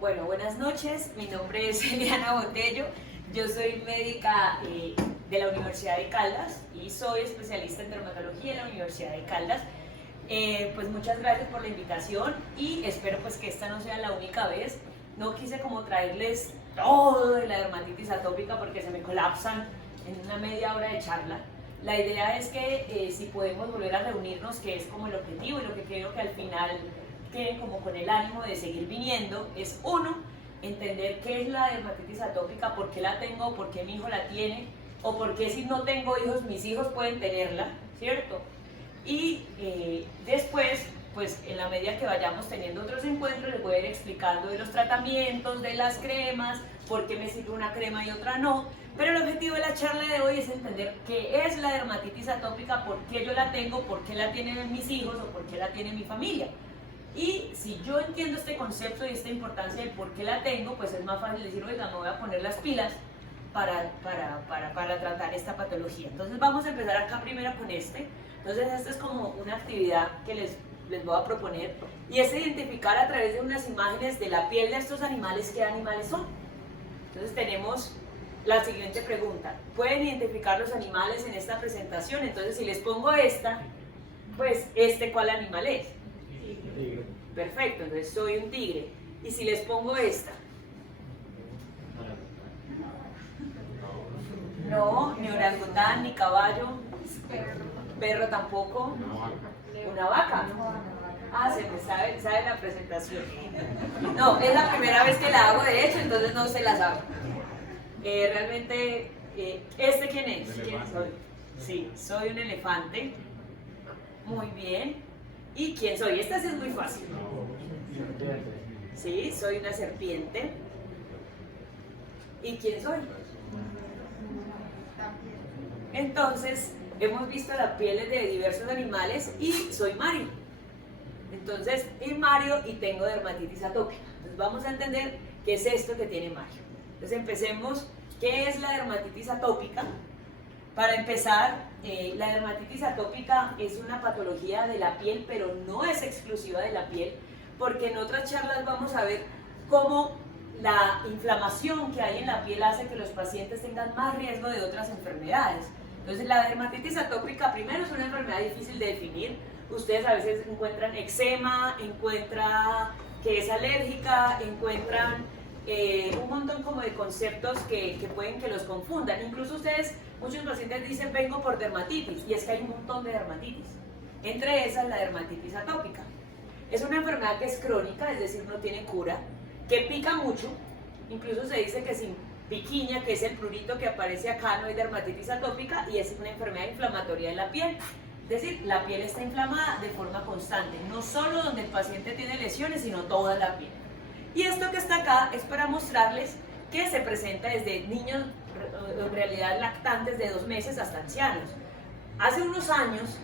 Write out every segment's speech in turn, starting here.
Bueno, buenas noches, mi nombre es Eliana Botello, yo soy médica de la Universidad de Caldas y soy especialista en dermatología en la Universidad de Caldas. Pues muchas gracias por la invitación y espero pues que esta no sea la única vez. No quise como traerles todo de la dermatitis atópica porque se me colapsan en una media hora de charla. La idea es que si podemos volver a reunirnos, que es como el objetivo y lo que creo que al final queden como con el ánimo de seguir viniendo, es uno, entender qué es la dermatitis atópica, por qué la tengo, por qué mi hijo la tiene, o por qué si no tengo hijos, mis hijos pueden tenerla, ¿cierto? Y después, pues en la medida que vayamos teniendo otros encuentros, les voy a ir explicando de los tratamientos, de las cremas, por qué me sirve una crema y otra no, pero el objetivo de la charla de hoy es entender qué es la dermatitis atópica, por qué yo la tengo, por qué la tienen mis hijos o por qué la tiene mi familia. Y si yo entiendo este concepto y esta importancia de por qué la tengo, pues es más fácil decir, oiga, me voy a poner las pilas para tratar esta patología. Entonces vamos a empezar acá primero con este. Entonces esta es como una actividad que les voy a proponer y es identificar a través de unas imágenes de la piel de estos animales qué animales son. Entonces tenemos la siguiente pregunta. ¿Pueden identificar los animales en esta presentación? Entonces si les pongo esta, pues ¿cuál animal es? Tigre. Perfecto, entonces soy un tigre. Y si les pongo esta, no, ni orangután, ni caballo, perro tampoco, una vaca. Ah, se me sabe la presentación. No, es la primera vez que la hago de hecho, entonces no se la sabe. Realmente, ¿este quién es? ¿Quién soy? Sí, soy un elefante. Muy bien. ¿Y quién soy? Esta sí es muy fácil. Sí, soy una serpiente. ¿Y quién soy? Entonces, hemos visto las pieles de diversos animales y soy Mario. Entonces, y Mario y tengo dermatitis atópica. Entonces, vamos a entender qué es esto que tiene Mario. Entonces, empecemos. ¿Qué es la dermatitis atópica? Para empezar, la dermatitis atópica es una patología de la piel, pero no es exclusiva de la piel, porque en otras charlas vamos a ver cómo la inflamación que hay en la piel hace que los pacientes tengan más riesgo de otras enfermedades. Entonces, la dermatitis atópica, primero, es una enfermedad difícil de definir. Ustedes a veces encuentran eczema, encuentran que es alérgica, encuentran un montón como de conceptos que pueden que los confundan. Incluso muchos pacientes dicen vengo por dermatitis, y es que hay un montón de dermatitis. Entre esas la dermatitis atópica. Es una enfermedad que es crónica, es decir, no tiene cura, que pica mucho, incluso se dice que sin piquiña, que es el prurito que aparece acá, no hay dermatitis atópica, y es una enfermedad inflamatoria de la piel. Es decir, la piel está inflamada de forma constante, no solo donde el paciente tiene lesiones, sino toda la piel. Y esto que está acá es para mostrarles que se presenta desde niños, en realidad lactantes de 2 meses, hasta ancianos. Hace unos años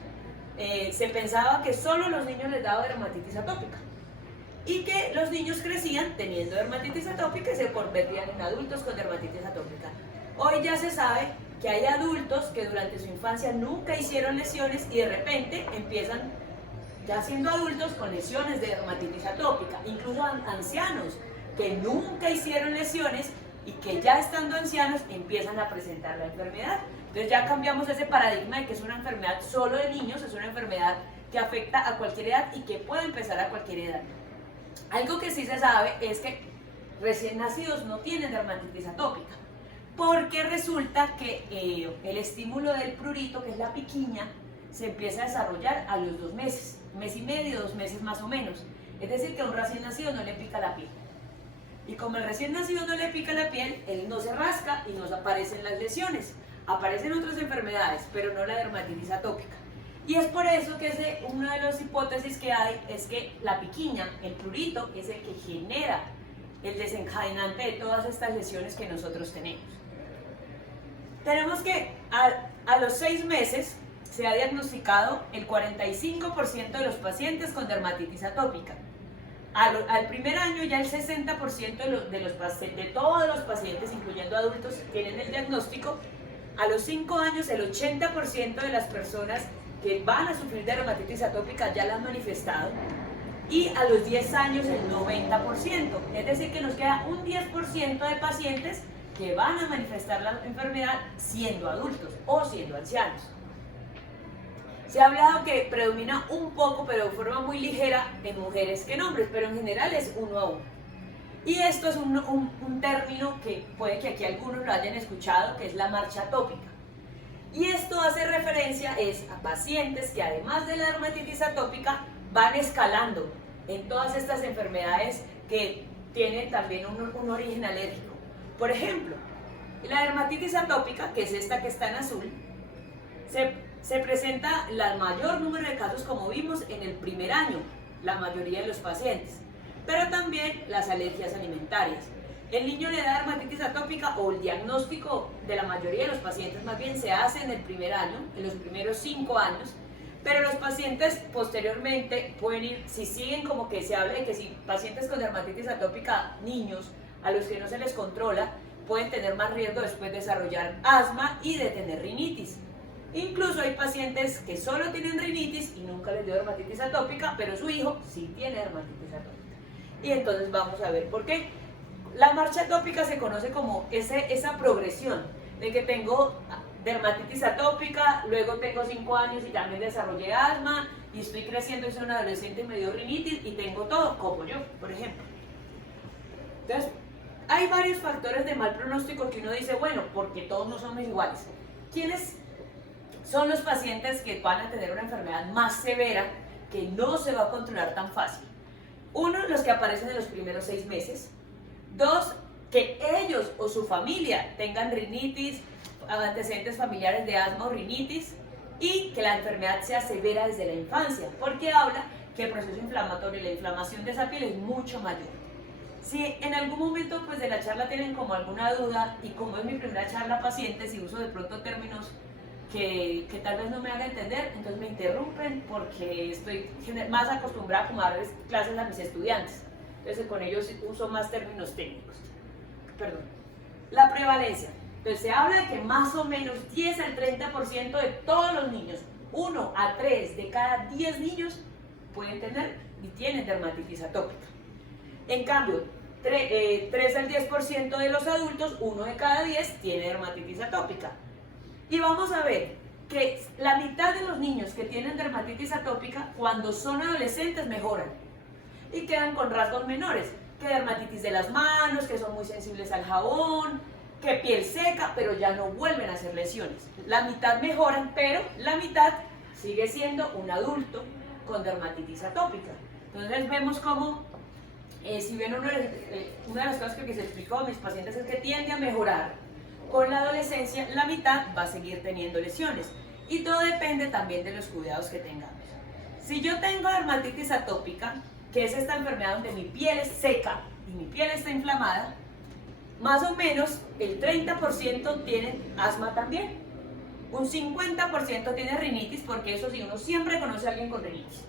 se pensaba que solo los niños les daba dermatitis atópica y que los niños crecían teniendo dermatitis atópica y se convertían en adultos con dermatitis atópica. Hoy ya se sabe que hay adultos que durante su infancia nunca hicieron lesiones y de repente empiezan ya siendo adultos con lesiones de dermatitis atópica, incluso ancianos que nunca hicieron lesiones y que ya estando ancianos empiezan a presentar la enfermedad. Entonces ya cambiamos ese paradigma de que es una enfermedad solo de niños, es una enfermedad que afecta a cualquier edad y que puede empezar a cualquier edad. Algo que sí se sabe es que recién nacidos no tienen dermatitis atópica, porque resulta que el estímulo del prurito, que es la piquiña, se empieza a desarrollar a los 2 meses, 1 mes y medio, 2 meses más o menos. Es decir, que a un recién nacido no le pica la piel. Y como el recién nacido no le pica la piel, él no se rasca y no aparecen las lesiones. Aparecen otras enfermedades, pero no la dermatitis atópica. Y es por eso que una de las hipótesis que hay es que la piquiña, el prurito, es el que genera el desencadenante de todas estas lesiones que nosotros tenemos. Tenemos que a los 6 meses se ha diagnosticado el 45% de los pacientes con dermatitis atópica. Al primer año ya el 60% de todos los pacientes, incluyendo adultos, tienen el diagnóstico. A los 5 años el 80% de las personas que van a sufrir de dermatitis atópica ya la han manifestado. y a los 10 años el 90%. Es decir, que nos queda un 10% de pacientes que van a manifestar la enfermedad siendo adultos o siendo ancianos. Se ha hablado que predomina un poco, pero de forma muy ligera, en mujeres que en hombres, pero en general es 1 a 1. Y esto es un término que puede que aquí algunos lo hayan escuchado, que es la marcha atópica. Y esto hace referencia a pacientes que además de la dermatitis atópica van escalando en todas estas enfermedades que tienen también un origen alérgico. Por ejemplo, la dermatitis atópica, que es esta que está en azul, se presenta el mayor número de casos, como vimos, en el primer año, la mayoría de los pacientes, pero también las alergias alimentarias. El niño le da dermatitis atópica, o el diagnóstico de la mayoría de los pacientes más bien se hace en el primer año, en los primeros 5 años, pero los pacientes posteriormente pueden ir, si siguen, como que se habla de que si pacientes con dermatitis atópica, niños a los que no se les controla, pueden tener más riesgo después de desarrollar asma y de tener rinitis. Incluso hay pacientes que solo tienen rinitis y nunca les dio dermatitis atópica, pero su hijo sí tiene dermatitis atópica. Y entonces vamos a ver por qué. La marcha atópica se conoce como esa progresión de que tengo dermatitis atópica, luego tengo 5 años y también desarrollé asma, y estoy creciendo y soy un adolescente y me dio rinitis y tengo todo, como yo, por ejemplo. Entonces, hay varios factores de mal pronóstico que uno dice, bueno, porque todos no somos iguales. ¿Quiénes son los pacientes que van a tener una enfermedad más severa que no se va a controlar tan fácil? Uno, los que aparecen en los primeros 6 meses. 2, que ellos o su familia tengan rinitis, antecedentes familiares de asma o rinitis, y que la enfermedad sea severa desde la infancia, porque habla que el proceso inflamatorio y la inflamación de esa piel es mucho mayor. Si en algún momento pues, de la charla tienen como alguna duda, y como es mi primera charla a pacientes y uso de pronto términos que tal vez no me haga entender, entonces me interrumpen, porque estoy más acostumbrada como a darles clases a mis estudiantes. Entonces con ellos uso más términos técnicos. Perdón. La prevalencia. Entonces se habla de que más o menos 10 al 30% de todos los niños, 1 a 3 de cada 10 niños pueden tener y tienen dermatitis atópica. En cambio, 3 al 10% de los adultos, 1 de cada 10 tiene dermatitis atópica. Y vamos a ver que la mitad de los niños que tienen dermatitis atópica, cuando son adolescentes, mejoran y quedan con rasgos menores, que dermatitis de las manos, que son muy sensibles al jabón, que piel seca, pero ya no vuelven a hacer lesiones. La mitad mejoran, pero la mitad sigue siendo un adulto con dermatitis atópica. Entonces vemos cómo, si bien una de las cosas que se explicó a mis pacientes es que tiende a mejorar con la adolescencia, la mitad va a seguir teniendo lesiones. Y todo depende también de los cuidados que tengamos. Si yo tengo dermatitis atópica, que es esta enfermedad donde mi piel es seca y mi piel está inflamada, más o menos el 30% tienen asma también. Un 50% tiene rinitis, porque eso sí, uno siempre conoce a alguien con rinitis.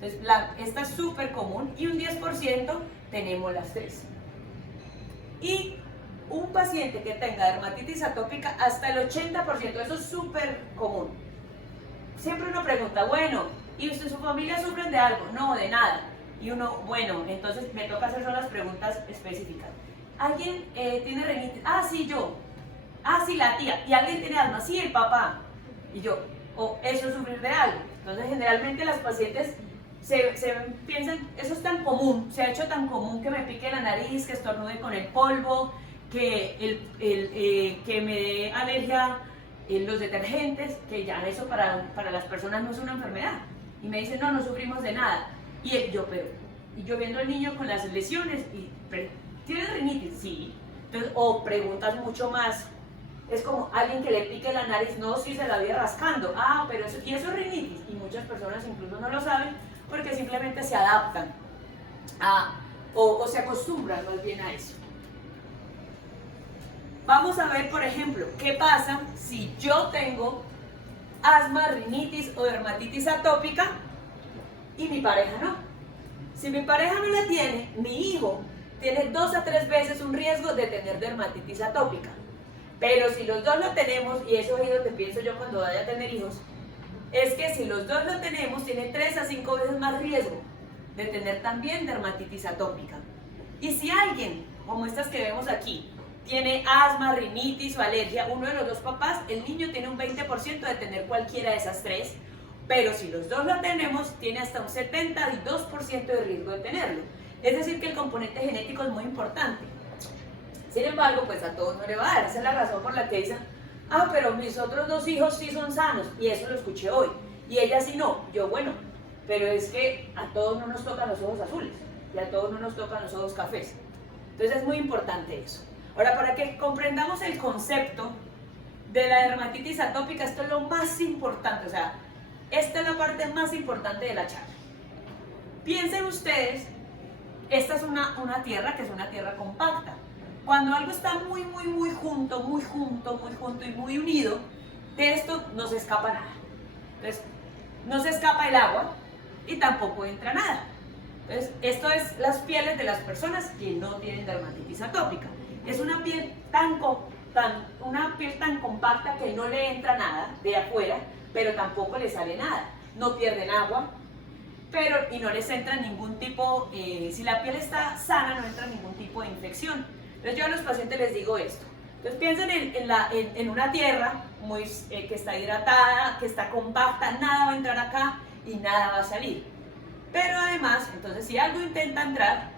Entonces, esta es súper común, y un 10% tenemos las 3. Y un paciente que tenga dermatitis atópica, hasta el 80%, eso es súper común. Siempre uno pregunta, bueno, ¿y usted y su familia sufren de algo? No, de nada. Y uno, bueno, entonces me toca hacer las preguntas específicas. ¿Alguien tiene rinitis? Ah, sí, yo. Ah, sí, la tía. ¿Y alguien tiene asma? Sí, el papá. Y yo, eso es sufrir de algo. Entonces, generalmente las pacientes se piensan, eso es tan común, se ha hecho tan común que me pique la nariz, que estornude con el polvo, que me dé alergia en los detergentes, que ya eso para las personas no es una enfermedad. Y me dicen, no sufrimos de nada. Y yo viendo al niño con las lesiones, ¿tienes rinitis? Sí. Entonces, o preguntas mucho más, es como alguien que le pique la nariz, no, si se la viene rascando, pero eso, y eso es rinitis. Y muchas personas incluso no lo saben, porque simplemente se adaptan o se acostumbran más bien a eso. Vamos a ver, por ejemplo, qué pasa si yo tengo asma, rinitis o dermatitis atópica y mi pareja no. Si mi pareja no la tiene, mi hijo tiene 2 a 3 veces un riesgo de tener dermatitis atópica. Pero si los dos lo tenemos, y eso es lo que pienso yo cuando vaya a tener hijos, es que si los dos lo tenemos, tiene 3 a 5 veces más riesgo. de tener también dermatitis atópica. Y si alguien, como estas que vemos aquí, tiene asma, rinitis o alergia, uno de los dos papás, el niño tiene un 20% de tener cualquiera de esas tres, pero si los dos lo tenemos, tiene hasta un 72% de riesgo de tenerlo. Es decir, que el componente genético es muy importante. Sin embargo, pues a todos no le va a dar. Esa es la razón por la que dicen, ah, pero mis otros dos hijos sí son sanos, y eso lo escuché hoy, y ella sí no. Yo, bueno, pero es que a todos no nos tocan los ojos azules, y a todos no nos tocan los ojos cafés. Entonces es muy importante eso. Ahora, para que comprendamos el concepto de la dermatitis atópica, esto es lo más importante, o sea, esta es la parte más importante de la charla. Piensen ustedes, esta es una tierra que es una tierra compacta. Cuando algo está muy junto y muy unido, de esto no se escapa nada. Entonces, no se escapa el agua y tampoco entra nada. Entonces, esto es las pieles de las personas que no tienen dermatitis atópica. Es una piel tan compacta que no le entra nada de afuera, pero tampoco le sale nada. No pierden agua, y no les entra ningún tipo, si la piel está sana, no entra ningún tipo de infección. Entonces yo a los pacientes les digo esto. Entonces piensen en una tierra que está hidratada, que está compacta, nada va a entrar acá y nada va a salir. Pero además, entonces si algo intenta entrar,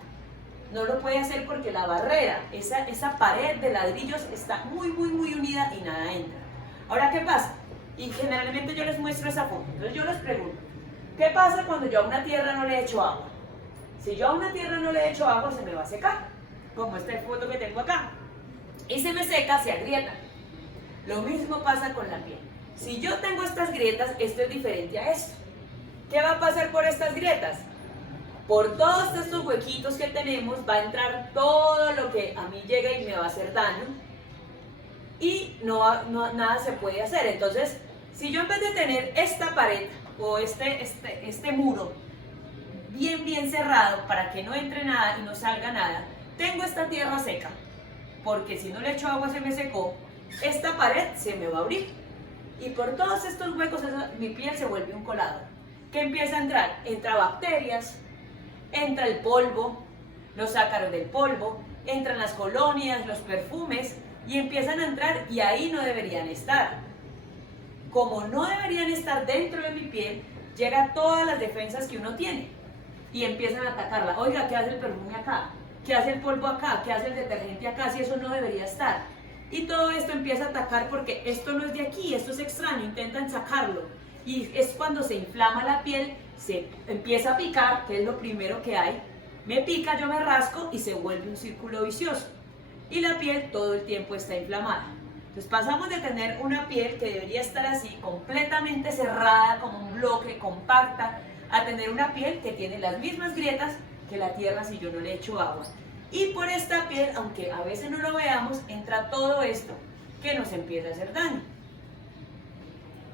no lo puede hacer porque la barrera, esa pared de ladrillos está muy unida y nada entra. Ahora, ¿qué pasa? Y generalmente yo les muestro esa foto. Entonces yo les pregunto, ¿qué pasa cuando yo a una tierra no le echo agua? Si yo a una tierra no le echo agua, se me va a secar, como esta foto que tengo acá. Y se me seca, se agrieta. Lo mismo pasa con la piel. Si yo tengo estas grietas, esto es diferente a esto. ¿Qué va a pasar por estas grietas? Por todos estos huequitos que tenemos va a entrar todo lo que a mí llega y me va a hacer daño. Y nada se puede hacer. Entonces, si yo en vez de tener esta pared o este muro bien cerrado para que no entre nada y no salga nada, tengo esta tierra seca, porque si no le echo agua se me secó, esta pared se me va a abrir y por todos estos huecos mi piel se vuelve un colado. ¿Qué empieza a entrar? Entra bacterias, entra el polvo, los ácaros del polvo, entran las colonias, los perfumes y empiezan a entrar y ahí no deberían estar. Como no deberían estar dentro de mi piel, llegan todas las defensas que uno tiene y empiezan a atacarla. Oiga, ¿qué hace el perfume acá? ¿Qué hace el polvo acá? ¿Qué hace el detergente acá? Si eso no debería estar. Y todo esto empieza a atacar porque esto no es de aquí, esto es extraño, intentan sacarlo. Y es cuando se inflama la piel, se empieza a picar, que es lo primero que hay. Me pica, yo me rasco y se vuelve un círculo vicioso. Y la piel todo el tiempo está inflamada. Entonces pasamos de tener una piel que debería estar así, completamente cerrada, como un bloque, compacta, a tener una piel que tiene las mismas grietas que la tierra si yo no le echo agua. Y por esta piel, aunque a veces no lo veamos, entra todo esto que nos empieza a hacer daño.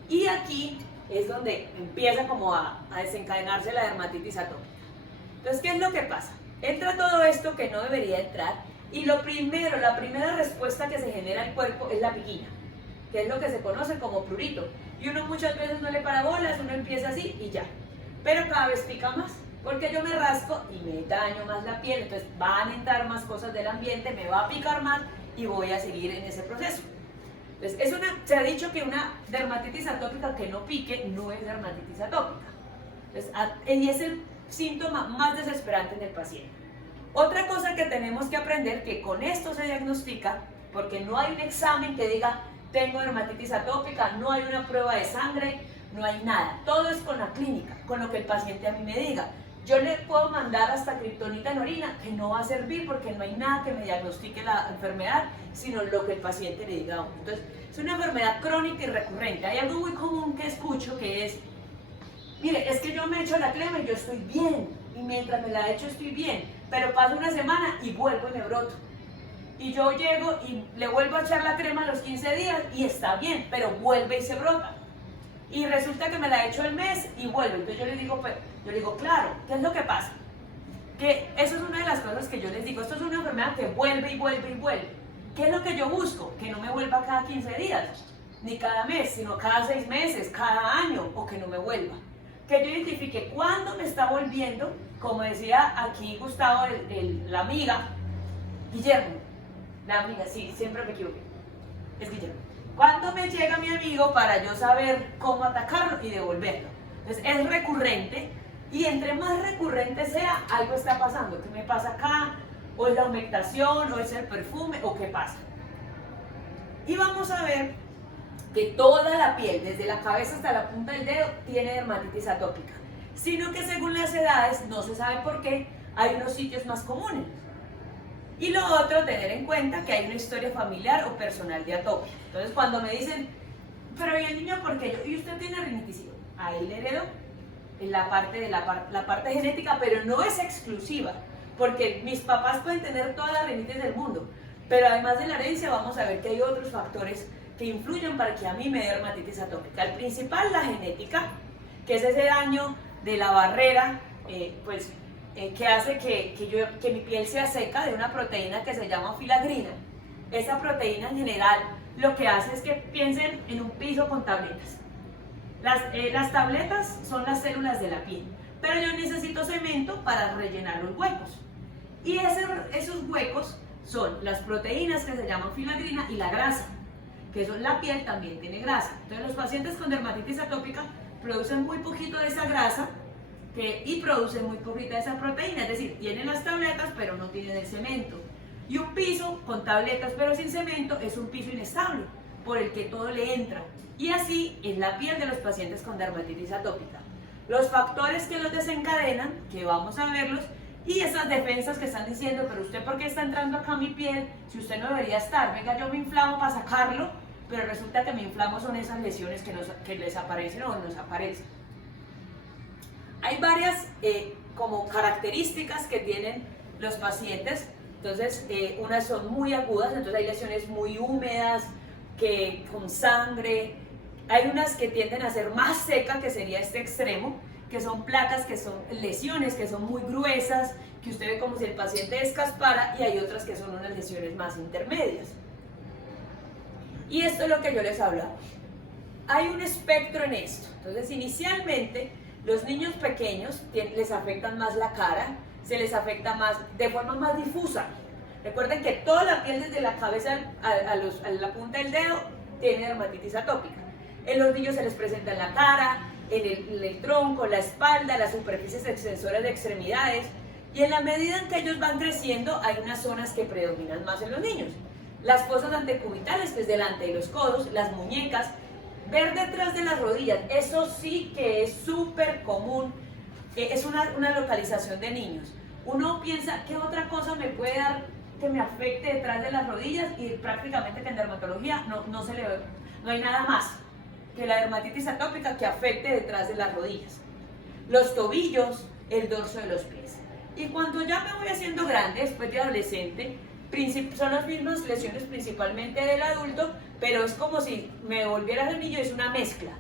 Y aquí es donde empieza como a desencadenarse la dermatitis atópica. Entonces, ¿qué es lo que pasa? Entra todo esto que no debería entrar y la primera respuesta que se genera en el cuerpo es la piquina, que es lo que se conoce como prurito. Y uno muchas veces no le para bolas, uno empieza así y ya. Pero cada vez pica más, porque yo me rasco y me daño más la piel, entonces van a entrar más cosas del ambiente, me va a picar más y voy a seguir en ese proceso. Entonces, se ha dicho que una dermatitis atópica que no pique no es dermatitis atópica. Entonces, y es el síntoma más desesperante en el paciente. Otra cosa que tenemos que aprender, que con esto se diagnostica, porque no hay un examen que diga tengo dermatitis atópica, no hay una prueba de sangre, no hay nada. Todo es con la clínica, con lo que el paciente a mí me diga. Yo le puedo mandar hasta kriptonita en orina, que no va a servir porque no hay nada que me diagnostique la enfermedad, sino lo que el paciente le diga a uno. Entonces, es una enfermedad crónica y recurrente. Hay algo muy común que escucho que es, mire, es que yo me echo la crema y yo estoy bien, y mientras me la echo estoy bien, pero pasa una semana y vuelvo y me broto. Y yo llego y le vuelvo a echar la crema a los 15 días y está bien, pero vuelve y se brota. Y resulta que me la echo el mes y vuelve. Entonces yo les digo, claro, ¿qué es lo que pasa? Que eso es una de las cosas que yo les digo, esto es una enfermedad que vuelve y vuelve y vuelve. ¿Qué es lo que yo busco? Que no me vuelva cada 15 días, ni cada mes, sino cada 6 meses, cada año, o que no me vuelva. Que yo identifique cuándo me está volviendo, como decía aquí Gustavo, la amiga, Guillermo, la amiga, sí, siempre me equivoco, es Guillermo. ¿Cuándo me llega mi amigo para yo saber cómo atacarlo y devolverlo? Entonces es recurrente, y entre más recurrente sea, algo está pasando. ¿Qué me pasa acá? ¿O es la humectación? ¿O es el perfume? ¿O qué pasa? Y vamos a ver que toda la piel, desde la cabeza hasta la punta del dedo, tiene dermatitis atópica. Sino que según las edades, no se sabe por qué, hay unos sitios más comunes. Y lo otro, tener en cuenta que hay una historia familiar o personal de atopia. Entonces cuando me dicen, pero ¿y el niño por qué? ¿Y usted tiene rinitis? Ahí le heredó en la parte genética, pero no es exclusiva, porque mis papás pueden tener toda la rinitis del mundo, pero además de la herencia vamos a ver que hay otros factores que influyen para que a mí me dé dermatitis atópica. El principal, la genética, que es ese daño de la barrera, que hace que mi piel sea seca, de una proteína que se llama filagrina. Esa proteína en general lo que hace es que piensen en un piso con tabletas. Las tabletas son las células de la piel, pero yo necesito cemento para rellenar los huecos. Y esos huecos son las proteínas que se llaman filagrina y la grasa, que eso, la piel también tiene grasa. Entonces los pacientes con dermatitis atópica producen muy poquito de esa grasa y producen muy poquita de esa proteína, es decir, tienen las tabletas pero no tienen el cemento. Y un piso con tabletas pero sin cemento es un piso inestable, por el que todo le entra. Y así es la piel de los pacientes con dermatitis atópica. Los factores que los desencadenan, que vamos a verlos, y esas defensas que están diciendo, pero usted ¿por qué está entrando acá a mi piel? Si usted no debería estar, venga, yo me inflamo para sacarlo, pero resulta que me inflamo son esas lesiones que les aparecen o nos aparecen. Hay varias como características que tienen los pacientes. Entonces, unas son muy agudas, entonces hay lesiones muy húmedas, con sangre. Hay unas que tienden a ser más secas, que sería este extremo, que son placas, que son lesiones, que son muy gruesas, que usted ve como si el paciente descaspara, y hay otras que son unas lesiones más intermedias. Y esto es lo que yo les hablaba. Hay un espectro en esto. Entonces, inicialmente, los niños pequeños les afectan más la cara, se les afecta más, de forma más difusa. Recuerden que toda la piel desde la cabeza a la punta del dedo tiene dermatitis atópica. En los niños se les presenta en la cara, en el tronco, la espalda, las superficies extensoras de extremidades, y en la medida en que ellos van creciendo hay unas zonas que predominan más en los niños. Las fosas antecubitales, que es delante de los codos, las muñecas, ver detrás de las rodillas, eso sí que es súper común, es una localización de niños. Uno piensa, ¿qué otra cosa me puede dar que me afecte detrás de las rodillas? Y prácticamente que en dermatología no hay nada más que la dermatitis atópica que afecte detrás de las rodillas. Los tobillos, el dorso de los pies. Y cuando ya me voy haciendo grande, después de adolescente, son las mismas lesiones principalmente del adulto, pero es como si me volviera el niño, es una mezcla.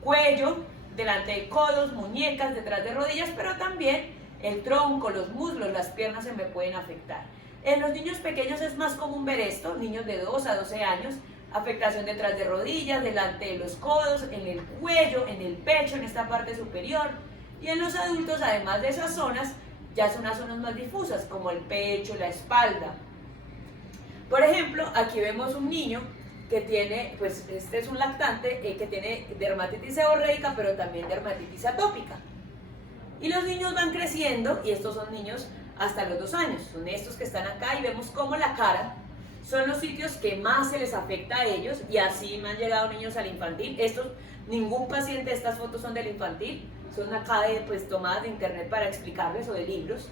Cuello, delante de codos, muñecas, detrás de rodillas, pero también el tronco, los muslos, las piernas se me pueden afectar. En los niños pequeños es más común ver esto, niños de 2 a 12 años, afectación detrás de rodillas, delante de los codos, en el cuello, en el pecho, en esta parte superior. Y en los adultos, además de esas zonas, ya son las zonas más difusas, como el pecho, la espalda. Por ejemplo, aquí vemos un niño que tiene, pues este es un lactante, que tiene dermatitis seborreica, pero también dermatitis atópica. Y los niños van creciendo, y estos son niños hasta los 2 años, son estos que están acá, y vemos cómo la cara son los sitios que más se les afecta a ellos, y así me han llegado niños al infantil. Ningún paciente de estas fotos son del infantil, son acá tomadas de internet para explicarles, o de libros.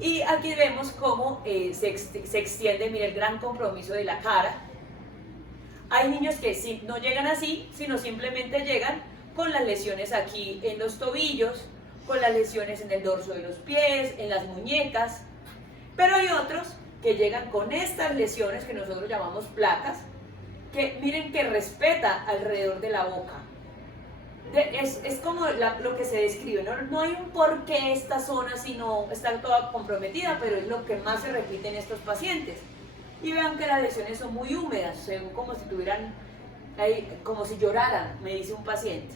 Y aquí vemos cómo se extiende, mire, el gran compromiso de la cara. Hay niños que sí, no llegan así, sino simplemente llegan con las lesiones aquí en los tobillos, con las lesiones en el dorso de los pies, en las muñecas. Pero hay otros que llegan con estas lesiones que nosotros llamamos placas, que miren que respeta alrededor de la boca. Es como lo que se describe, no hay un por qué esta zona sino está toda comprometida, pero es lo que más se repite en estos pacientes. Y vean que las lesiones son muy húmedas, como si lloraran, me dice un paciente.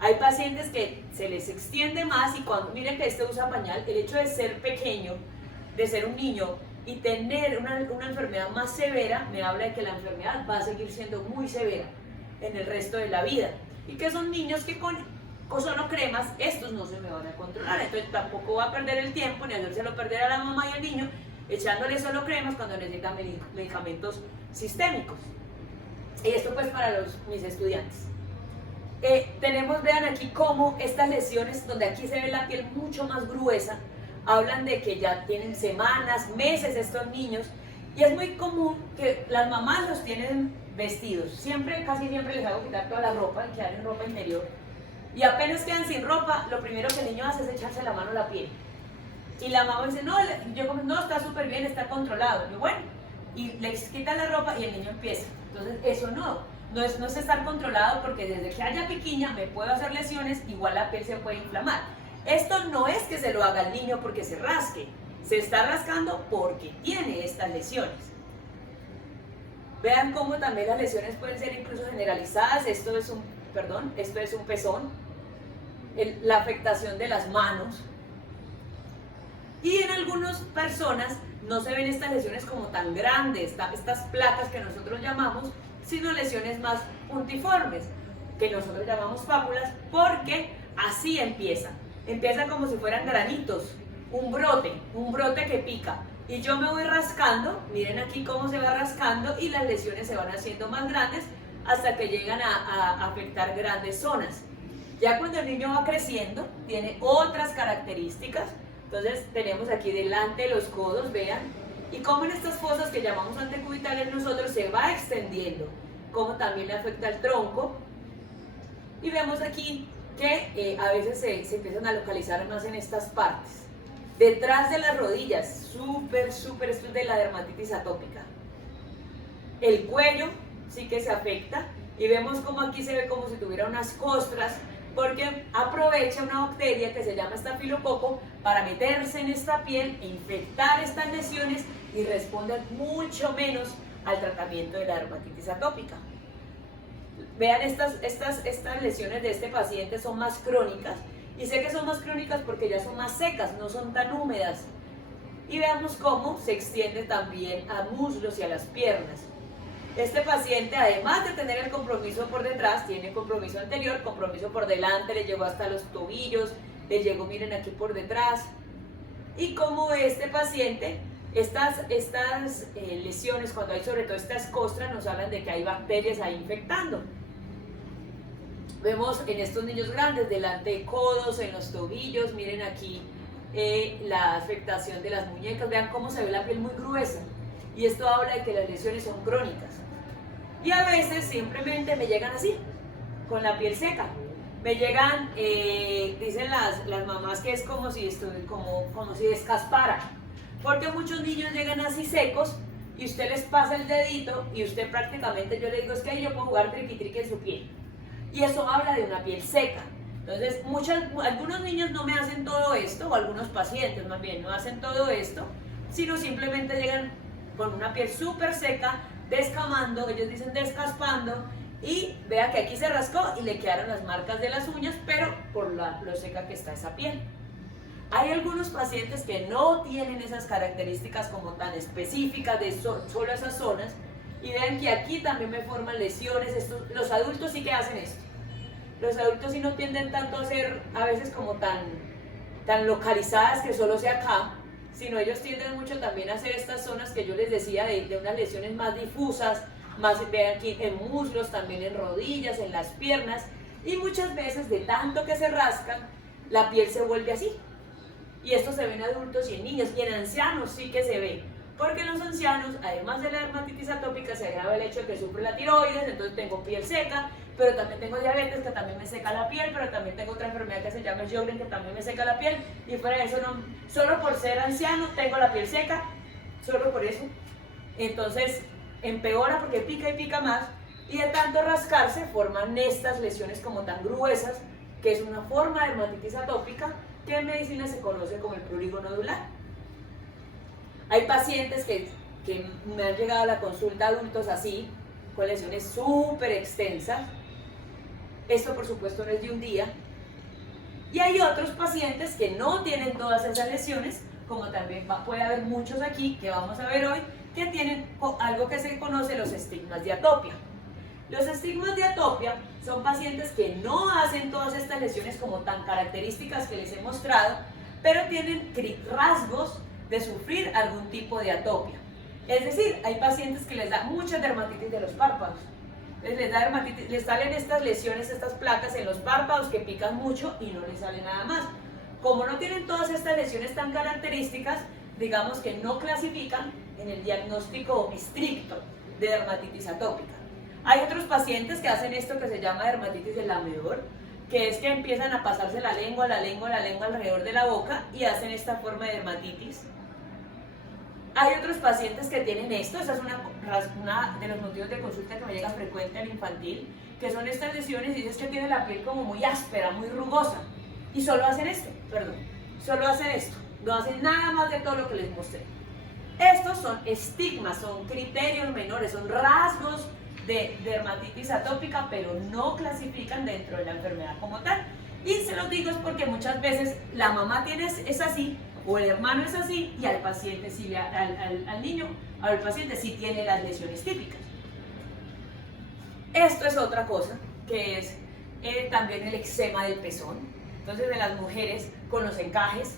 Hay pacientes que se les extiende más y cuando miren que este usa pañal, el hecho de ser pequeño, de ser un niño y tener una enfermedad más severa, me habla de que la enfermedad va a seguir siendo muy severa en el resto de la vida. Y que son niños que con cremas, estos no se me van a controlar, entonces tampoco va a perder el tiempo ni hacérselo perder a la mamá y al niño echándole solo cremas cuando necesitan medicamentos sistémicos. Y esto pues para mis estudiantes. Tenemos, vean aquí cómo estas lesiones, donde aquí se ve la piel mucho más gruesa, hablan de que ya tienen semanas, meses estos niños, y es muy común que las mamás los tienen vestidos, casi siempre les hago quitar toda la ropa y quedar en ropa interior, y apenas quedan sin ropa, lo primero que el niño hace es echarse la mano a la piel, y la mamá dice, no, no, está súper bien, está controlado, y bueno, y les quitan la ropa y el niño empieza. Entonces eso no es estar controlado, porque desde que haya piquiña me puedo hacer lesiones, igual la piel se puede inflamar. Esto no es que se lo haga el niño porque se rasque, se está rascando porque tiene estas lesiones. Vean cómo también las lesiones pueden ser incluso generalizadas. Esto es un pezón, la afectación de las manos. Y en algunas personas no se ven estas lesiones como tan grandes, estas placas que nosotros llamamos, sino lesiones más puntiformes, que nosotros llamamos pápulas, porque así empieza. Empieza como si fueran granitos, un brote que pica. Y yo me voy rascando, miren aquí cómo se va rascando y las lesiones se van haciendo más grandes hasta que llegan a afectar grandes zonas. Ya cuando el niño va creciendo, tiene otras características. Entonces tenemos aquí delante los codos, vean, y cómo en estas fosas que llamamos antecubitales nosotros se va extendiendo, cómo también le afecta el tronco. Y vemos aquí que a veces se empiezan a localizar más en estas partes. Detrás de las rodillas, súper, esto es de la dermatitis atópica. El cuello sí que se afecta y vemos como aquí se ve como si tuviera unas costras, porque aprovecha una bacteria que se llama estafilococo para meterse en esta piel e infectar estas lesiones y responder mucho menos al tratamiento de la dermatitis atópica. Vean, estas lesiones de este paciente son más crónicas, y sé que son más crónicas porque ya son más secas, no son tan húmedas. Y veamos cómo se extiende también a muslos y a las piernas. Este paciente, además de tener el compromiso por detrás, tiene compromiso anterior, compromiso por delante, le llegó hasta los tobillos, le llegó, miren aquí por detrás. Y como este paciente, estas lesiones, cuando hay sobre todo estas costras, nos hablan de que hay bacterias ahí infectando. Vemos en estos niños grandes, delante de codos, en los tobillos, miren aquí la afectación de las muñecas, vean cómo se ve la piel muy gruesa. Y esto habla de que las lesiones son crónicas. Y a veces simplemente me llegan así, con la piel seca. Me llegan, dicen las mamás que es como si descaspara. Porque muchos niños llegan así secos y usted les pasa el dedito y usted prácticamente, yo le digo, es que yo puedo jugar triqui-triqui en su piel. Y eso habla de una piel seca. Entonces, algunos niños no me hacen todo esto, o algunos pacientes más bien no hacen todo esto, sino simplemente llegan con una piel súper seca, descamando, ellos dicen descaspando, y vea que aquí se rascó y le quedaron las marcas de las uñas, pero por lo seca que está esa piel. Hay algunos pacientes que no tienen esas características como tan específicas de solo esas zonas, y vean que aquí también me forman lesiones. Los adultos sí que hacen esto. Los adultos sí no tienden tanto a ser a veces como tan localizadas que solo sea acá, sino ellos tienden mucho también a hacer estas zonas que yo les decía de unas lesiones más difusas, más vean aquí en muslos, también en rodillas, en las piernas, y muchas veces de tanto que se rascan, la piel se vuelve así. Y esto se ve en adultos y en niños, y en ancianos sí que se ve. Porque en los ancianos, además de la dermatitis atópica, se agrava el hecho de que sufre la tiroides, entonces tengo piel seca, pero también tengo diabetes que también me seca la piel, pero también tengo otra enfermedad que se llama Sjögren que también me seca la piel, y fuera de eso, no, solo por ser anciano tengo la piel seca, solo por eso. Entonces empeora porque pica y pica más, y de tanto rascarse forman estas lesiones como tan gruesas, que es una forma de dermatitis atópica que en medicina se conoce como el prurigo nodular. Hay pacientes que me han llegado a la consulta, adultos así, con lesiones súper extensas, Esto por supuesto no es de un día. Y hay otros pacientes que no tienen todas esas lesiones, como también puede haber muchos aquí que vamos a ver hoy, que tienen algo que se conoce los estigmas de atopia. Los estigmas de atopia son pacientes que no hacen todas estas lesiones como tan características que les he mostrado, pero tienen rasgos de sufrir algún tipo de atopia. Es decir, hay pacientes que les da mucha dermatitis de los párpados. Les da dermatitis, les salen estas lesiones, estas placas en los párpados que pican mucho y no les sale nada más. Como no tienen todas estas lesiones tan características, digamos que no clasifican en el diagnóstico estricto de dermatitis atópica. Hay otros pacientes que hacen esto que se llama dermatitis del lamedor, que es que empiezan a pasarse la lengua alrededor de la boca y hacen esta forma de dermatitis. Hay otros pacientes que tienen esto, esa es una de los motivos de consulta que me llega frecuente al infantil, que son estas lesiones y dices que tiene la piel como muy áspera, muy rugosa, y solo hacen esto, no hacen nada más de todo lo que les mostré. Estos son estigmas, son criterios menores, son rasgos de dermatitis atópica, pero no clasifican dentro de la enfermedad como tal. Y se los digo es porque muchas veces la mamá es así, o el hermano es así, y al paciente sí, al niño, al paciente sí tiene las lesiones típicas. Esto es otra cosa, que es también el eczema del pezón. Entonces, en las mujeres con los encajes,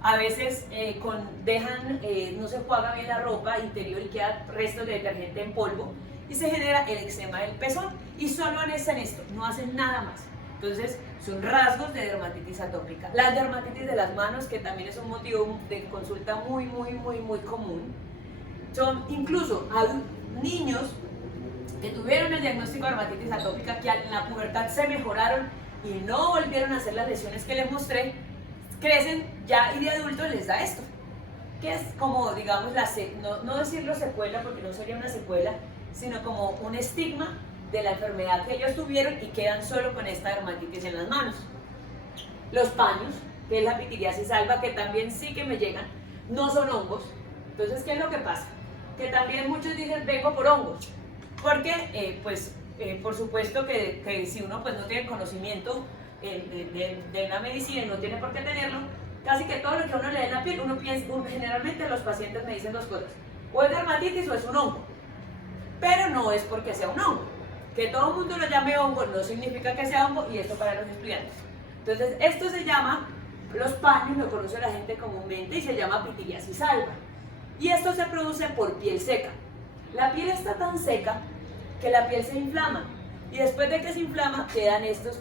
a veces no se juega bien la ropa interior y queda restos de detergente en polvo, y se genera el eczema del pezón, y solo anexan esto, no hacen nada más. Entonces, son rasgos de dermatitis atópica. La dermatitis de las manos, que también es un motivo de consulta muy común, son incluso a niños que tuvieron el diagnóstico de dermatitis atópica, que en la pubertad se mejoraron y no volvieron a hacer las lesiones que les mostré, crecen ya y de adultos les da esto, que es como, digamos, no decirlo secuela, porque no sería una secuela, sino como un estigma de la enfermedad que ellos tuvieron y quedan solo con esta dermatitis en las manos. Los paños, que es la pitiriasis alba, que también sí que me llegan, no son hongos. Entonces, ¿qué es lo que pasa? Que también muchos dicen, vengo por hongos, porque por supuesto que si uno pues no tiene conocimiento de la medicina y no tiene por qué tenerlo, casi que todo lo que uno le da en la piel, generalmente los pacientes me dicen dos cosas: o es dermatitis o es un hongo. Pero no es porque sea un hongo. Que todo el mundo lo llame hongo no significa que sea hongo, y esto para los estudiantes. Entonces, esto se llama, los paños lo conoce la gente comúnmente, y se llama pitiriasis alba. Y esto se produce por piel seca. La piel está tan seca que la piel se inflama. Y después de que se inflama, quedan estas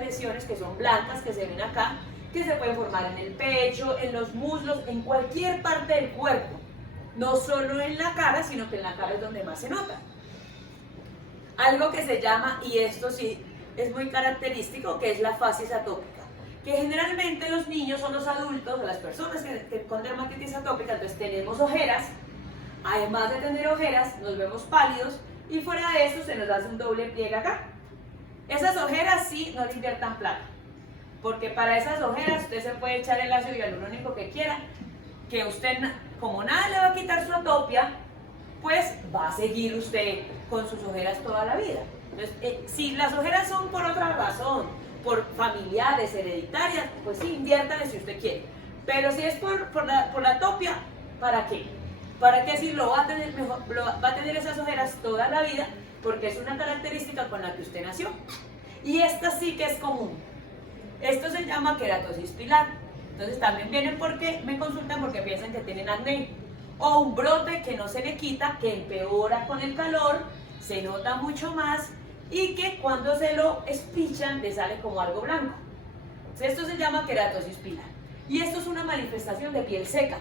lesiones que son blancas, que se ven acá, que se pueden formar en el pecho, en los muslos, en cualquier parte del cuerpo. No solo en la cara, sino que en la cara es donde más se nota. Algo que se llama, y esto sí es muy característico, que es la facies atópica, que generalmente los niños o los adultos, o las personas que con dermatitis atópica, entonces tenemos ojeras. Además de tener ojeras, nos vemos pálidos, y fuera de eso se nos hace un doble pliegue acá. Esas ojeras sí no le inviertan plata, porque para esas ojeras usted se puede echar el ácido hialurónico que quiera, que usted, como nada le va a quitar su atopia, pues va a seguir usted con sus ojeras toda la vida. Entonces, si las ojeras son por otra razón, por familiares, hereditarias, pues sí, inviértale si usted quiere. Pero si es por la atopia, ¿para qué? ¿Para qué si lo va a tener mejor, va a tener esas ojeras toda la vida? Porque es una característica con la que usted nació. Y esta sí que es común. Esto se llama queratosis pilar. Entonces también vienen porque me consultan porque piensan que tienen acné, o un brote que no se le quita, que empeora con el calor, se nota mucho más, y que cuando se lo espichan le sale como algo blanco. Entonces, esto se llama queratosis pilar. Y esto es una manifestación de piel seca.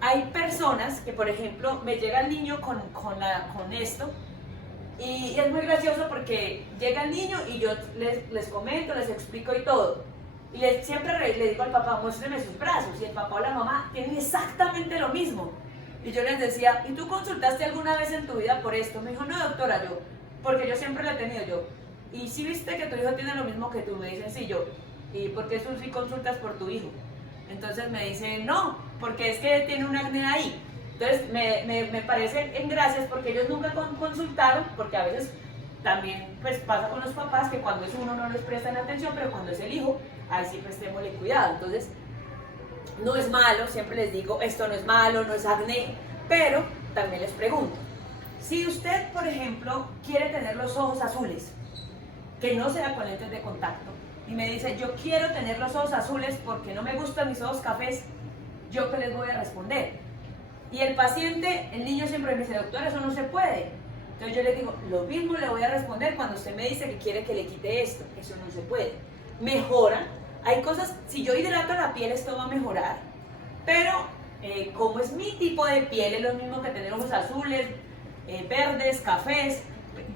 Hay personas que, por ejemplo, me llega el niño con esto, y es muy gracioso porque llega el niño y yo les comento, les explico y todo. Y siempre le digo al papá, muéstreme sus brazos, y el papá o la mamá tienen exactamente lo mismo. Y yo les decía, ¿y tú consultaste alguna vez en tu vida por esto? Me dijo, no, doctora, porque yo siempre lo he tenido. Yo, ¿y si viste que tu hijo tiene lo mismo que tú? Me dicen, sí. Yo, ¿y por qué tú sí consultas por tu hijo? Entonces me dicen, no, porque es que tiene un acné ahí. Entonces me parece en gracias porque ellos nunca consultaron, porque a veces también pues pasa con los papás que cuando es uno no les prestan atención, pero cuando es el hijo, ahí sí prestémosle cuidado. Entonces, no es malo, siempre les digo, esto no es malo, no es acné, pero también les pregunto, si usted, por ejemplo, quiere tener los ojos azules, que no sea con lentes de contacto, y me dice, yo quiero tener los ojos azules porque no me gustan mis ojos cafés, ¿yo qué les voy a responder? Y el paciente, el niño siempre me dice, doctor, eso no se puede. Entonces yo le digo, lo mismo le voy a responder cuando usted me dice que quiere que le quite esto, eso no se puede. Mejora, hay cosas, si yo hidrato la piel esto va a mejorar, pero como es mi tipo de piel, es lo mismo que tener ojos azules, verdes, cafés,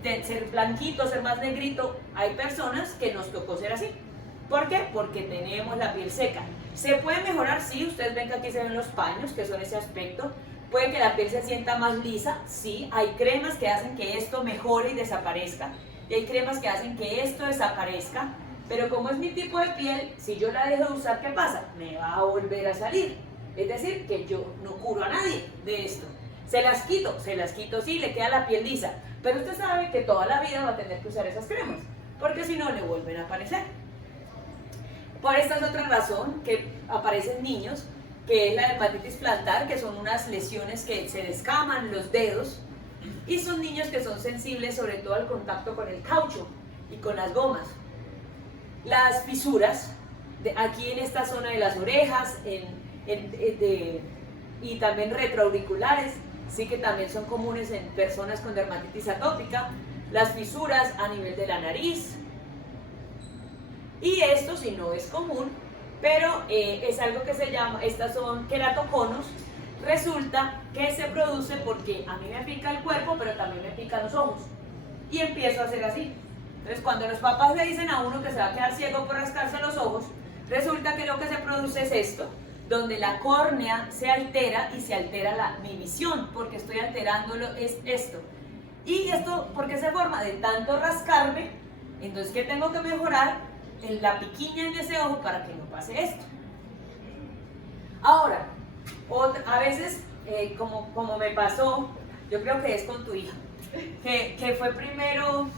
ser blanquito, ser más negrito, hay personas que nos tocó ser así. ¿Por qué? Porque tenemos la piel seca. ¿Se puede mejorar? Sí, ustedes ven que aquí se ven los paños, que son ese aspecto. Puede que la piel se sienta más lisa, sí. Hay cremas que hacen que esto mejore y desaparezca. Y hay cremas que hacen que esto desaparezca. Pero como es mi tipo de piel, si yo la dejo de usar, ¿qué pasa? Me va a volver a salir. Es decir, que yo no curo a nadie de esto. Se las quito, sí, le queda la piel lisa. Pero usted sabe que toda la vida va a tener que usar esas cremas, porque si no le vuelven a aparecer. Por esta es otra razón que aparecen niños, que es la dermatitis plantar, que son unas lesiones que se descaman los dedos, y son niños que son sensibles sobre todo al contacto con el caucho y con las gomas. Las fisuras, aquí en esta zona de las orejas y también retroauriculares, sí que también son comunes en personas con dermatitis atópica. Las fisuras a nivel de la nariz, y esto sí no es común, pero es algo que se llama, estas son queratoconos. Resulta que se produce porque a mí me pica el cuerpo, pero también me pican los ojos, y empiezo a hacer así. Entonces cuando los papás le dicen a uno que se va a quedar ciego por rascarse los ojos, resulta que lo que se produce es esto, donde la córnea se altera y se altera mi visión, porque estoy alterándolo, es esto. Y esto, ¿por qué se forma? De tanto rascarme. Entonces, ¿qué tengo que mejorar? En la piquiña en ese ojo para que no pase esto. Ahora, a veces, como me pasó, yo creo que es con tu hija, que fue primero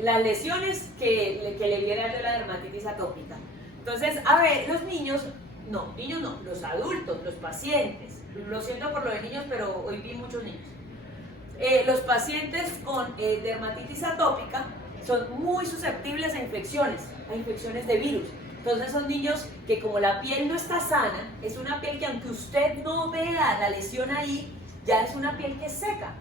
las lesiones que le viera yo la dermatitis atópica. Entonces, a ver, los niños no, los adultos, los pacientes, lo siento por lo de niños, pero hoy vi muchos niños. Los pacientes con dermatitis atópica son muy susceptibles a infecciones de virus. Entonces son niños que como la piel no está sana, es una piel que aunque usted no vea la lesión ahí, ya es una piel que es seca.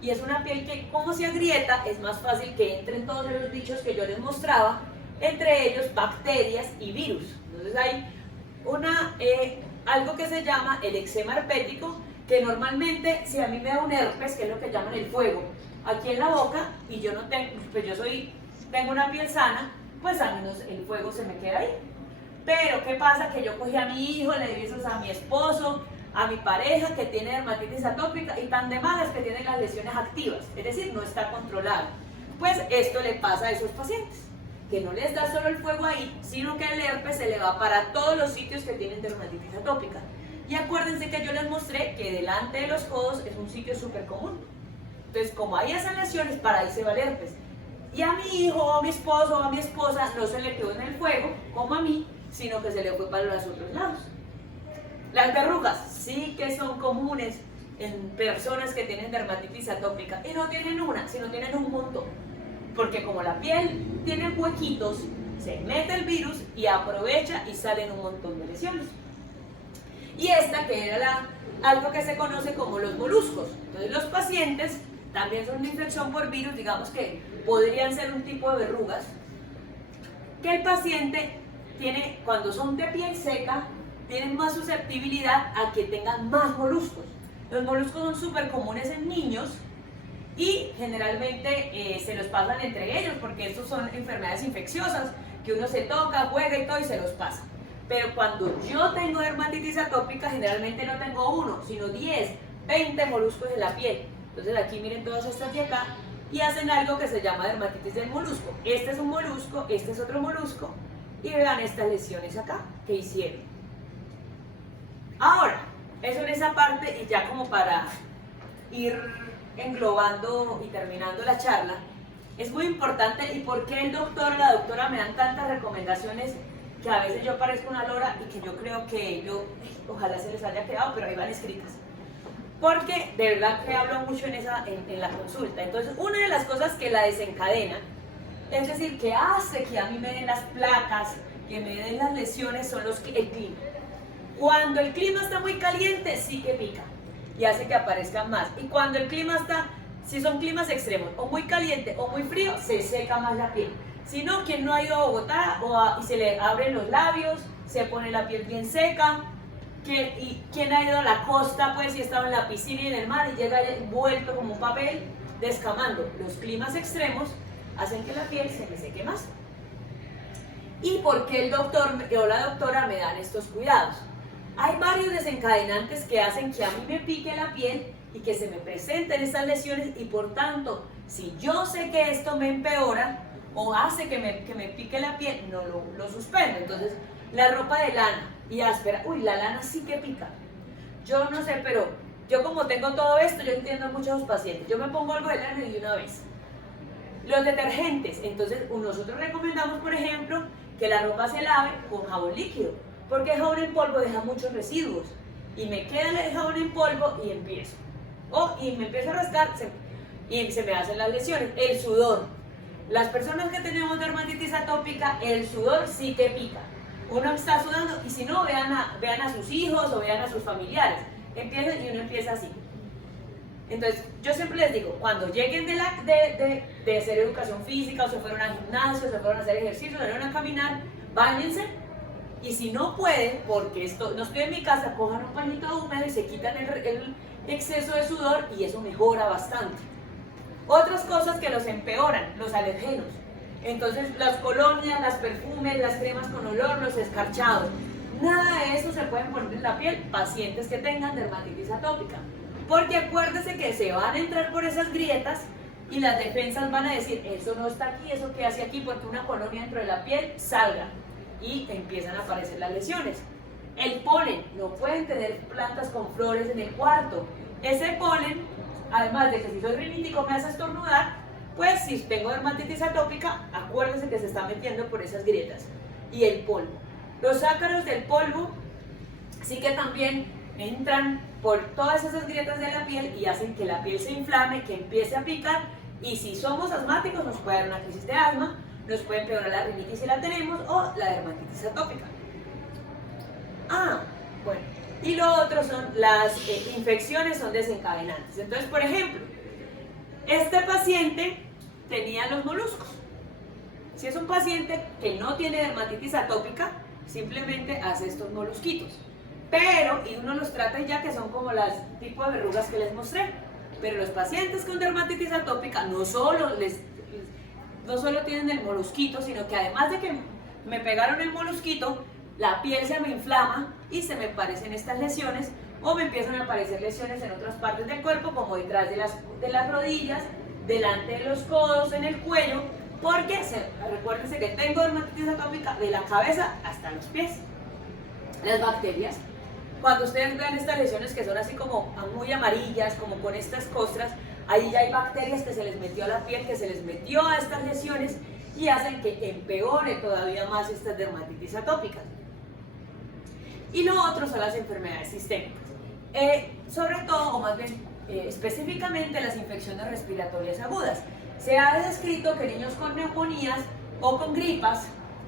Y es una piel que como se agrieta, es más fácil que entren todos los bichos que yo les mostraba, entre ellos bacterias y virus. Entonces hay algo que se llama el eczema herpético, que normalmente si a mí me da un herpes, que es lo que llaman el fuego, aquí en la boca, y yo no tengo, pues tengo una piel sana, pues al menos el fuego se me queda ahí. Pero ¿qué pasa? Que yo cogí a mi hijo, le di besos a mi esposo, a mi pareja que tiene dermatitis atópica y tan de malas que tienen las lesiones activas, es decir, no está controlado. Pues esto le pasa a esos pacientes, que no les da solo el fuego ahí, sino que el herpes se le va para todos los sitios que tienen dermatitis atópica. Y acuérdense que yo les mostré que delante de los codos es un sitio súper común. Entonces, como hay esas lesiones, para ahí se va el herpes. Y a mi hijo, o a mi esposo, o a mi esposa, no se le quedó en el fuego, como a mí, sino que se le fue para los otros lados. Las verrugas sí que son comunes en personas que tienen dermatitis atópica. Y no tienen una, sino tienen un montón. Porque como la piel tiene huequitos, se mete el virus y aprovecha y salen un montón de lesiones. Y esta que era algo que se conoce como los moluscos. Entonces los pacientes también son una infección por virus, digamos que podrían ser un tipo de verrugas, que el paciente tiene, cuando son de piel seca, tienen más susceptibilidad a que tengan más moluscos. Los moluscos son súper comunes en niños y generalmente se los pasan entre ellos, porque estos son enfermedades infecciosas, que uno se toca, juega y todo y se los pasa. Pero cuando yo tengo dermatitis atópica, generalmente no tengo uno, sino 10, 20 moluscos en la piel. Entonces aquí miren todas estas de acá y hacen algo que se llama dermatitis del molusco. Este es un molusco, este es otro molusco y vean estas lesiones acá que hicieron. Ahora, eso en esa parte, y ya como para ir englobando y terminando la charla, Es muy importante. ¿Y por qué el doctor o la doctora me dan tantas recomendaciones que a veces yo parezco una lora y que yo creo que ojalá se les haya quedado, pero ahí van escritas? Porque de verdad que hablo mucho en la consulta. Entonces, una de las cosas que la desencadena, es decir, que hace que a mí me den las placas, que me den las lesiones, son el clima. Cuando el clima está muy caliente, sí que pica y hace que aparezcan más. Y cuando el clima está, si son climas extremos, o muy caliente o muy frío, se seca más la piel. Si no, quien no ha ido a Bogotá y se le abren los labios, se pone la piel bien seca. ¿Quién ha ido a la costa, pues, y estaba en la piscina y en el mar y llega envuelto como un papel, descamando? Los climas extremos hacen que la piel se me seque más. ¿Y por qué el doctor o la doctora me dan estos cuidados? Hay varios desencadenantes que hacen que a mí me pique la piel y que se me presenten estas lesiones, y por tanto, si yo sé que esto me empeora o hace que me pique la piel, no lo suspendo. Entonces, la ropa de lana y áspera, la lana sí que pica. Yo no sé, pero yo como tengo todo esto, yo entiendo a muchos pacientes. Yo me pongo algo de lana y de una vez. Los detergentes, entonces nosotros recomendamos, por ejemplo, que la ropa se lave con jabón líquido, porque el jabón en polvo deja muchos residuos y me queda el jabón en polvo y me empiezo a rascar y se me hacen las lesiones. El sudor, las personas que tenemos dermatitis atópica, el sudor sí que pica. Uno está sudando y si no, vean a sus hijos o vean a sus familiares, empiezan y uno empieza así. Entonces, yo siempre les digo, cuando lleguen de hacer educación física, o se fueron al gimnasio, se fueron a hacer ejercicio, se fueron a caminar, báñense. Y si no pueden, porque no estoy en mi casa, cojan un pañito húmedo y se quitan el exceso de sudor, y eso mejora bastante. Otras cosas que los empeoran, los alergenos. Entonces, las colonias, las perfumes, las cremas con olor, los escarchados, nada de eso se pueden poner en la piel pacientes que tengan dermatitis atópica. Porque acuérdense que se van a entrar por esas grietas y las defensas van a decir, eso no está aquí, eso que hace aquí, porque una colonia dentro de la piel salga y empiezan a aparecer las lesiones. El polen, no pueden tener plantas con flores en el cuarto. Ese polen, además de que si soy rinítico me hace estornudar, pues si tengo dermatitis atópica, acuérdense que se está metiendo por esas grietas. Y el polvo. Los ácaros del polvo sí que también entran por todas esas grietas de la piel y hacen que la piel se inflame, que empiece a picar, y si somos asmáticos nos puede dar una crisis de asma, nos puede empeorar la rinitis si la tenemos, o la dermatitis atópica. Bueno, y lo otro son las infecciones, son desencadenantes. Entonces, por ejemplo, este paciente tenía los moluscos. Si es un paciente que no tiene dermatitis atópica, simplemente hace estos molusquitos. Pero, y uno los trata ya que son como las tipo de verrugas que les mostré. Pero los pacientes con dermatitis atópica no solo tienen el molusquito, sino que además de que me pegaron el molusquito, la piel se me inflama y se me aparecen estas lesiones, o me empiezan a aparecer lesiones en otras partes del cuerpo, como detrás de las rodillas, delante de los codos, en el cuello, porque recuérdense que tengo dermatitis atópica de la cabeza hasta los pies. Las bacterias, cuando ustedes vean estas lesiones que son así como muy amarillas, como con estas costras, ahí ya hay bacterias que se les metió a la piel, que se les metió a estas lesiones y hacen que empeore todavía más estas dermatitis atópicas. Y lo otro son las enfermedades sistémicas, sobre todo, o más bien específicamente las infecciones respiratorias agudas. Se ha descrito que niños con neumonías o con gripas,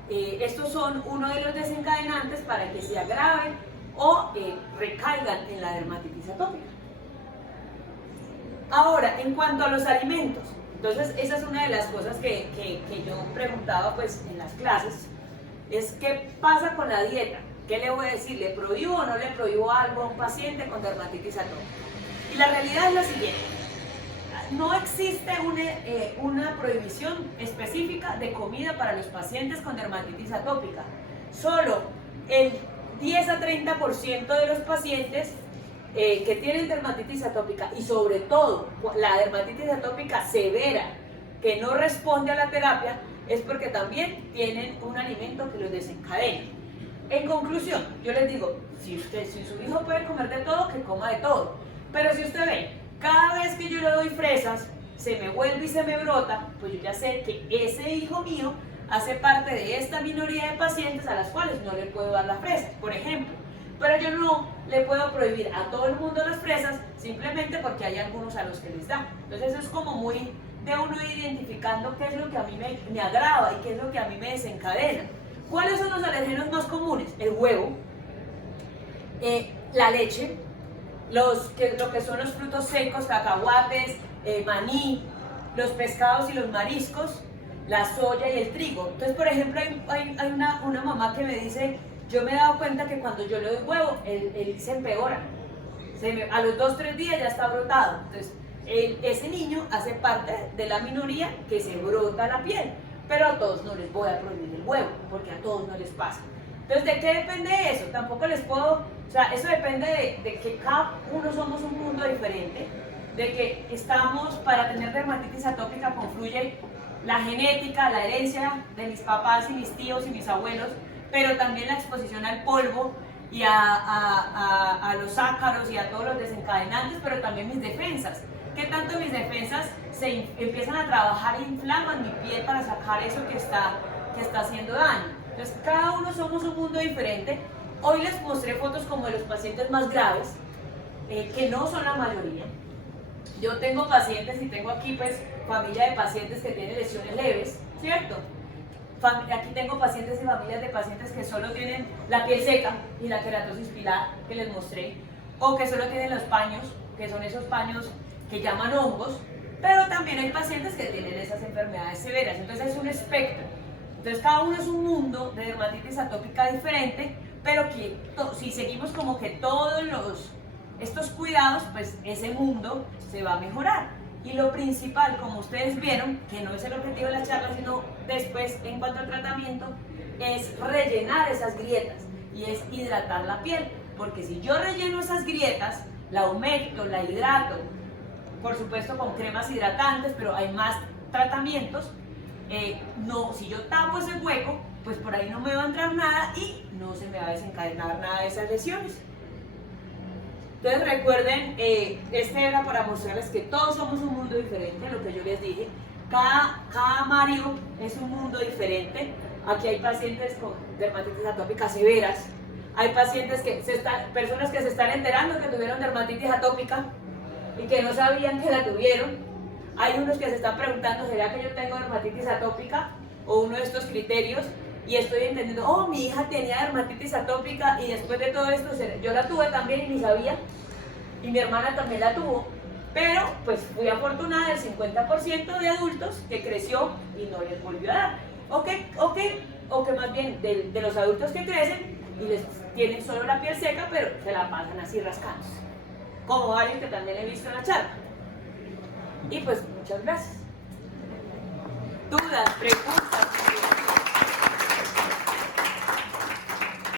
estos son uno de los desencadenantes para que se agraven o recaigan en la dermatitis atópica. Ahora, en cuanto a los alimentos, entonces esa es una de las cosas que yo preguntaba pues en las clases, es qué pasa con la dieta. ¿Qué le voy a decir? ¿Le prohíbo o no le prohíbo algo a un paciente con dermatitis atópica? Y la realidad es la siguiente: no existe una prohibición específica de comida para los pacientes con dermatitis atópica. Solo el 10 a 30% de los pacientes que tienen dermatitis atópica, y sobre todo la dermatitis atópica severa que no responde a la terapia, es porque también tienen un alimento que los desencadena. En conclusión, yo les digo, si su hijo puede comer de todo, que coma de todo. Pero si usted ve, cada vez que yo le doy fresas, se me vuelve y se me brota, pues yo ya sé que ese hijo mío hace parte de esta minoría de pacientes a las cuales no le puedo dar las fresas, por ejemplo. Pero yo no le puedo prohibir a todo el mundo las fresas simplemente porque hay algunos a los que les da. Entonces eso es como muy de uno identificando qué es lo que a mí me agrava y qué es lo que a mí me desencadena. ¿Cuáles son los alergenos más comunes? El huevo, la leche, lo que son los frutos secos, cacahuates, maní, los pescados y los mariscos, la soya y el trigo. Entonces, por ejemplo, hay una mamá que me dice, yo me he dado cuenta que cuando yo le doy huevo, él se empeora. A los 2-3 días ya está brotado. Entonces, ese niño hace parte de la minoría que se brota la piel. Pero a todos no les voy a prohibir el huevo, porque a todos no les pasa. Entonces, ¿de qué depende eso? Tampoco les puedo, o sea, eso depende de que cada uno somos un mundo diferente, de que estamos, para tener dermatitis atópica confluye la genética, la herencia de mis papás y mis tíos y mis abuelos, pero también la exposición al polvo y a los ácaros y a todos los desencadenantes, pero también mis defensas. ¿Qué tanto mis defensas se empiezan a trabajar e inflaman mi piel para sacar eso que está haciendo daño? Entonces, cada uno somos un mundo diferente. Hoy les mostré fotos como de los pacientes más graves, que no son la mayoría. Yo tengo pacientes y tengo aquí pues familia de pacientes que tienen lesiones leves, ¿cierto? Aquí tengo pacientes y familias de pacientes que solo tienen la piel seca y la queratosis pilar que les mostré, o que solo tienen los paños, que son esos paños que llaman hongos, pero también hay pacientes que tienen esas enfermedades severas. Entonces es un espectro. Entonces cada uno es un mundo de dermatitis atópica diferente, pero que si seguimos como que todos estos cuidados, pues ese mundo se va a mejorar. Y lo principal, como ustedes vieron, que no es el objetivo de la charla, sino después en cuanto al tratamiento, es rellenar esas grietas y es hidratar la piel. Porque si yo relleno esas grietas, la humecto, la hidrato, por supuesto con cremas hidratantes, pero hay más tratamientos. Si yo tapo ese hueco, pues por ahí no me va a entrar nada y no se me va a desencadenar nada de esas lesiones. Entonces recuerden, este era para mostrarles que todos somos un mundo diferente, lo que yo les dije. Cada Mario es un mundo diferente. Aquí hay pacientes con dermatitis atópica severas. Hay pacientes personas que se están enterando que tuvieron dermatitis atópica y que no sabían que la tuvieron. Hay unos que se están preguntando, ¿será que yo tengo dermatitis atópica? O uno de estos criterios. Y estoy entendiendo, oh, mi hija tenía dermatitis atópica y después de todo esto, yo la tuve también y ni sabía. Y mi hermana también la tuvo. Pero pues fui afortunada del 50% de adultos que creció y no les volvió a dar. O que más bien de los adultos que crecen y les tienen solo la piel seca, pero se la pasan así rascándose. Como varios que también he visto en la charla. Y pues muchas gracias. Dudas, preguntas.